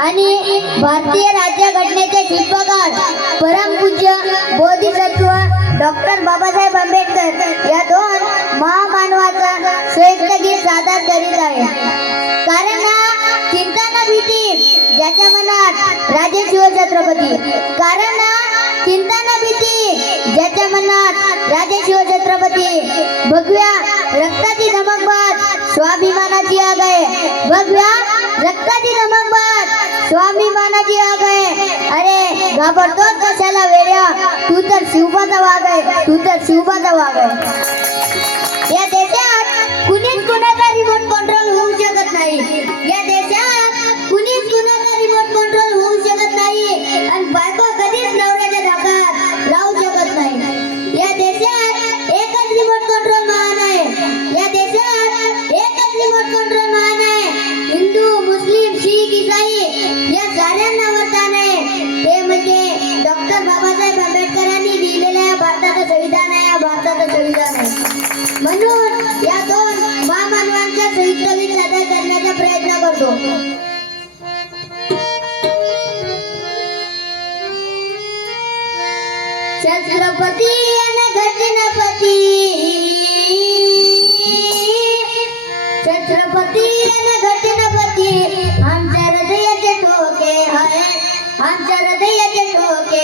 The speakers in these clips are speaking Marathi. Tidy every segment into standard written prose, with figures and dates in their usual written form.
आणि भारतीय राज्यघटनेचे शिल्पकार परमपूज्य बोधिसत्व डॉक्टर बाबासाहेब आंबेडकर या दोन महामानवाचा संयुक्त गीत सादर करीत आहे। कारण चिंता न भीती ज्याच्या मनात राजे शिवछत्रपती, कारण चिंता न भीती ज्याच्या मनात राजे शिवछत्रपती, भगव्या रक्ताची धमकबाद स्वाभिमानाची आग आहे, भगव्या रक्ताची धमकबाद स्वाभिमानाची आग आहे। अरे घाबरतोस कशाला वेड्या, तू तर शिवबाचा वाघ आहे, तू तर शिवबाचा वाघ आहे। या देशात कुणीच कुणाचा रिमोट कंट्रोल होऊ शकत नाही, या देशात कुणीच कुणाचा रिमोट कंट्रोल होऊ शकत नाही आणि बायको कधीच नवऱ्याच्या धाकात राहू शकत नाही। या देशात एकच रिमोट कंट्रोल महान आहे, या देशात एकच रिमोट कंट्रोल महान आहे। हिंदू मुस्लिम शीख ईसाई या साऱ्यांना वरदान आहे, ते म्हणजे डॉक्टर बाबासाहेब आंबेडकरांनी लिहिलेल्या भारताचं संविधान आहे, या भारताचं संविधान आहे। म्हणून या दोन महामानवांच्या संयुक्त गीत सादर करण्याचा प्रयत्न करतो। छत्रपती आणि घटनापती, छत्रपती आणि घटनापती आमच्या हृदयाचे ठोके आहे, आमच्या हृदयाचे ठोके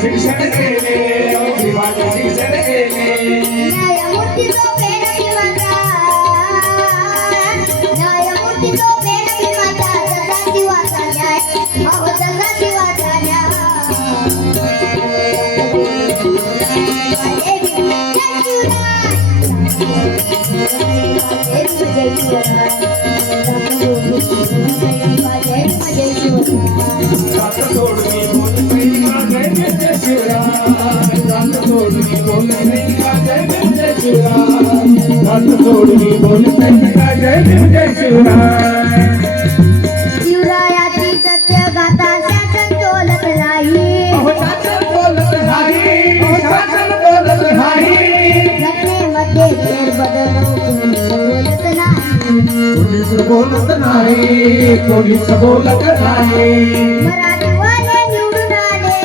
शिक्षण केले, शिक्षण केले, न्यायमूर्ती तो पेन माता, न्यायमूर्ती तो पेन माता, जसा शिवाचा न्याय, अहो जसा शिवाचा न्याय। शिवरायाची सत्य गाथा शासन बोलत नाही, घटनेमध्ये फेरबदल बोलत नाही, बोलत नाही, कोणीच बोलत नाही। मराठीवाले निवडून आले,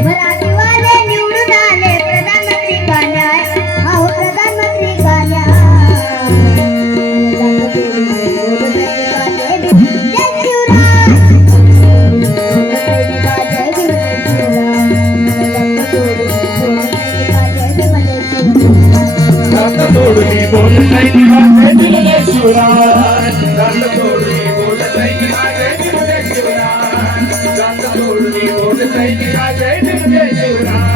मराठीवाले निवडून आले, प्रधानमंत्री का न्याय, अहो प्रधानमंत्री का न्याय। तोडणी बोलत नाही माझे दिल जय शिवराय, गांड तोडणी बोलत नाही माझे दिल जय शिवराय, गांड तोडणी बोलत नाही माझे दिल जय शिवराय।